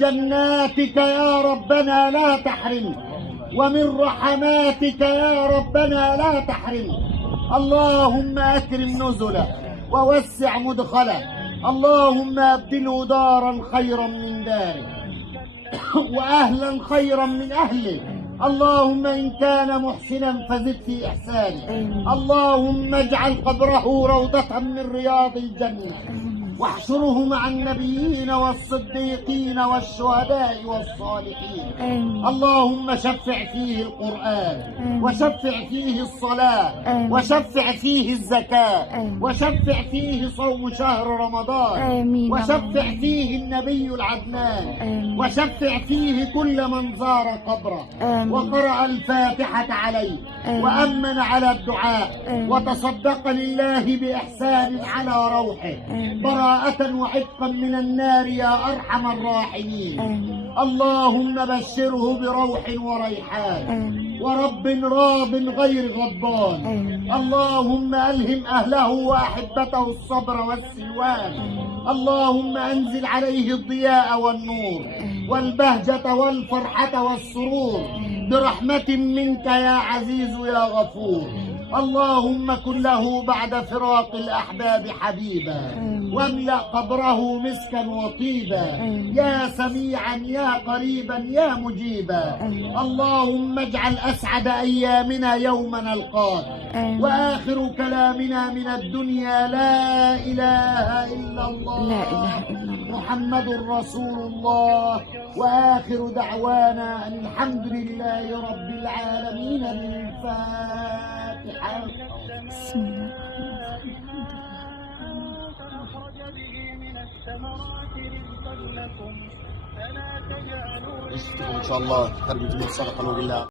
جناتك يا ربنا لا تحرمه، ومن رحماتك يا ربنا لا تحرمه. اللهم أكرم نزله ووسع مدخله، اللهم أبدله دارا خيرا من داره وأهلا خيرا من أهله. اللهم إن كان محسنا فزد في إحسانه. اللهم اجعل قبره روضة من رياض الجنة، واحشره مع النبيين والصديقين والشهداء والصالحين. اللهم شفع فيه القرآن، وشفع فيه الصلاة، وشفع فيه الزكاة، وشفع فيه صوم شهر رمضان، وشفع فيه النبي العدنان، وشفع فيه كل من زار قبره وقرأ الفاتحة عليه وأمن على الدعاء وتصدق لله بإحسان على روحه براءة وعتقا من النار يا أرحم الراحمين. اللهم بشره بروح وريحان ورب راض غير غضبان. اللهم ألهم أهله وأحبته الصبر والسلوان. اللهم أنزل عليه الضياء والنور والبهجة والفرحة والسرور برحمة منك يا عزيز يا غفور. اللهم كن له بعد فراق الأحباب حبيبا، واملأ قبره مسكا وطيبا يا سميعا يا قريبا يا مجيبا. اللهم اجعل أسعد أيامنا يوم نلقاك، وآخر كلامنا من الدنيا لا إله إلا الله محمد رسول الله، وآخر دعوانا أن الحمد لله رب العالمين. الفاتحة. بسم الله. ان شاء الله تربيه من صدق بالله.